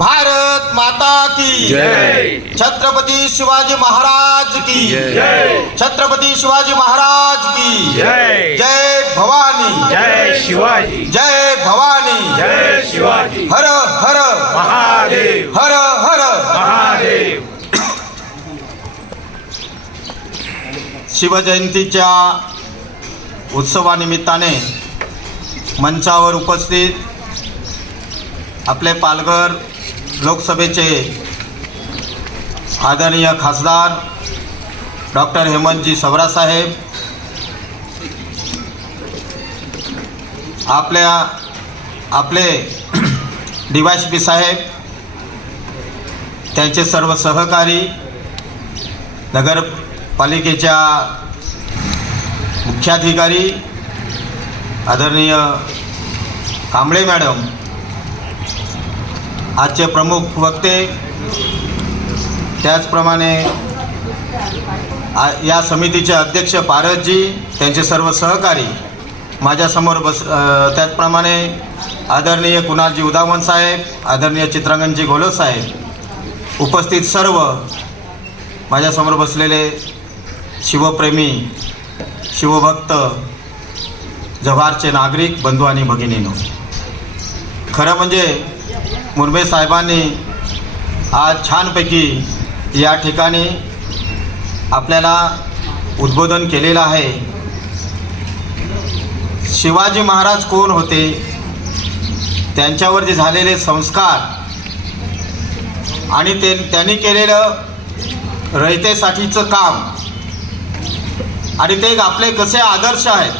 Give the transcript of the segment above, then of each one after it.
भारत माता की जय। छत्रपती शिवाजी महाराज की जय। छत्रपती शिवाजी महाराज की जय। जय भवानी। जय शिवाजी। जय भवानी। जय शिवाजी। हर हर महादेव। हर हर महादेव। शिवजयंतीच्या उत्सवानिमित्ताने मंचावर उपस्थित आपले पालघर लोकसभेचे आदरणीय खासदार डॉक्टर हेमंतजी सवरासाहेब आपल्या आपले डी पी साहेब त्यांचे सर्व सहकारी नगरपालिकेच्या मुख्याधिकारी आदरणीय कांबळे मॅडम आजचे प्रमुख वक्ते त्याचप्रमाणे आ- या समितीचे अध्यक्ष पारसजी त्यांचे सर्व सहकारी माझ्यासमोर बस त्याचप्रमाणे आदरणीय कुणालजी उदावन साहेब आदरणीय चित्रांगणजी घोलसाहेब साहेब उपस्थित सर्व माझ्यासमोर बसलेले शिवप्रेमी शिवभक्त जव्हारचे नागरिक बंधू आणि भगिनीनो. खरं म्हणजे मुरबे साहेबांनी आज छानपैकी या ठिकाणी आपल्याला उद्बोधन केलेलं आहे. शिवाजी महाराज कोण होते? त्यांच्यावर जे झालेले संस्कार आणि ते त्यांनी केलेलं रयतेसाठीचं काम आणि ते आपले कसे आदर्श आहेत?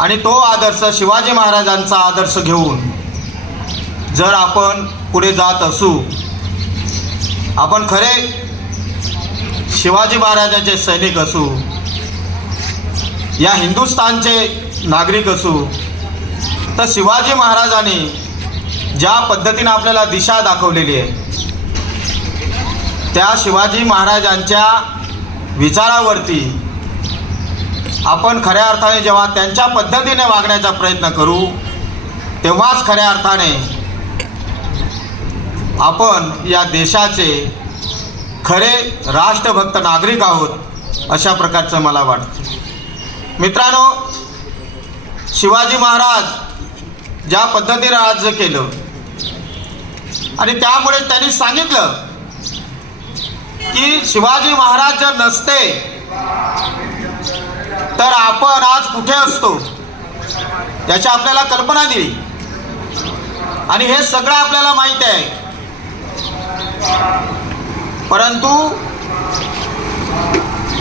आणि तो आदर्श शिवाजी महाराजांचा आदर्श घेऊन जर आपण पुढे जात असू आपण खरे शिवाजी महाराजांचे सैनिक असू या हिंदुस्थानचे नागरिक असू तर शिवाजी महाराजांनी ज्या पद्धतीनं आपल्याला दिशा दाखवलेली आहे त्या शिवाजी महाराजांच्या विचारावरती आपण खऱ्या अर्थाने जेव्हा त्यांच्या पद्धतीने वागण्याचा प्रयत्न करू तेव्हाच खऱ्या अर्थाने आपण या देशाचे खरे राष्ट्रभक्त नागरिक आहोत अशा प्रकारचं मला वाटतं. मित्रांनो शिवाजी महाराज ज्या पद्धतीने राज्य केलं आणि त्यामुळे त्यांनी सांगितलं की शिवाजी महाराज जर नसते तर आपण आज कुठे असतो? याची आपल्याला कल्पना दिली आणि हे सगळं आपल्याला माहीत आहे. परंतु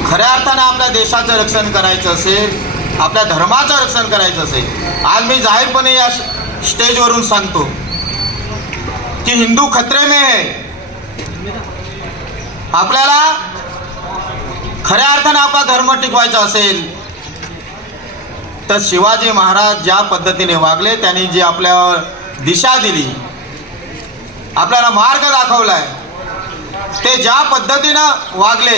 खऱ्या अर्थानं आपल्या देशाचं रक्षण करायचं असेल आपल्या धर्माचं रक्षण करायचं असेल आज मी जाहीरपणे या स्टेजवरून सांगतो की हिंदू खतरे में है. आपल्याला खऱ्या अर्थानं आपला धर्म टिकवायचा असेल तर शिवाजी महाराज ज्या पद्धतीने वागले त्यांनी जी आपल्यावर दिशा दिली आपल्याला मार्ग दाखवलाय. ते ज्या पद्धतीनं वागले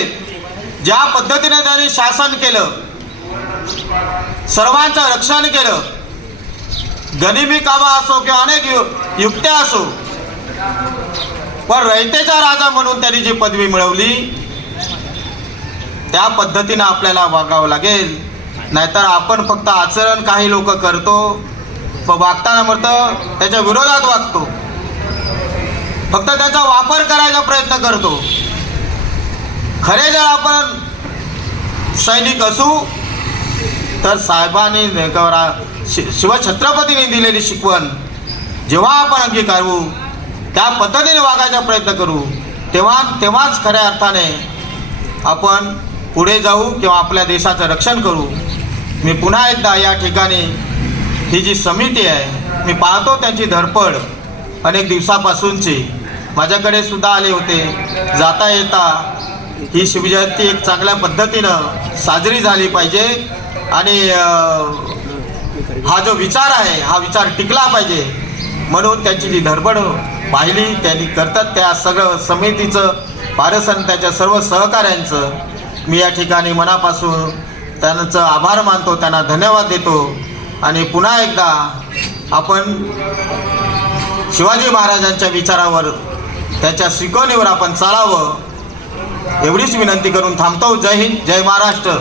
ज्या पद्धतीने त्यांनी शासन केलं सर्वांचं रक्षण केलं गनिमी कामा असो किंवा अनेक यु युक्त्या असो पण रयतेचा राजा म्हणून त्यांनी जी पदवी मिळवली त्या पद्धतीनं आपल्याला वागावं लागेल. नाहीतर आपण फक्त आचरण काही लोक करतो पण वागताना म्हणतं त्याच्या विरोधात वागतो. फक्त त्याचा वापर करायचा प्रयत्न करतो. खरे जर आपण सैनिक असू तर साहेबांनी नेकवरा- शि शिवछत्रपतींनी दिलेली शिकवण जेव्हा आपण अंगीकारू त्या पद्धतीने वागायचा प्रयत्न करू तेव्हा तेव्हाच खऱ्या अर्थाने आपण पुढे जाऊ किंवा आपल्या देशाचं रक्षण करू. मी पुन्हा एकदा या ठिकाणी ही जी समिती आहे मी पाहतो त्यांची धडपड अनेक दिवसापासूनची. माझ्याकडे सुद्धा आले होते. जाता येता ही शिवजयंती एक चांगल्या पद्धतीनं साजरी झाली पाहिजे आणि हा जो विचार आहे हा विचार टिकला पाहिजे. म्हणून त्यांची जी धडपड पाहिली त्यांनी करतात त्या सगळं समितीचं पारसन त्याच्या सर्व सहकाऱ्यांचं. मी या ठिकाणी मनापासून त्यांचं आभार मानतो त्यांना धन्यवाद देतो. आणि पुन्हा एकदा आपण शिवाजी महाराजांच्या विचारावर त्याच्या शिकवणीवर आपण चालावं एवढीच विनंती करून थांबतो. जय हिंद जय महाराष्ट्र.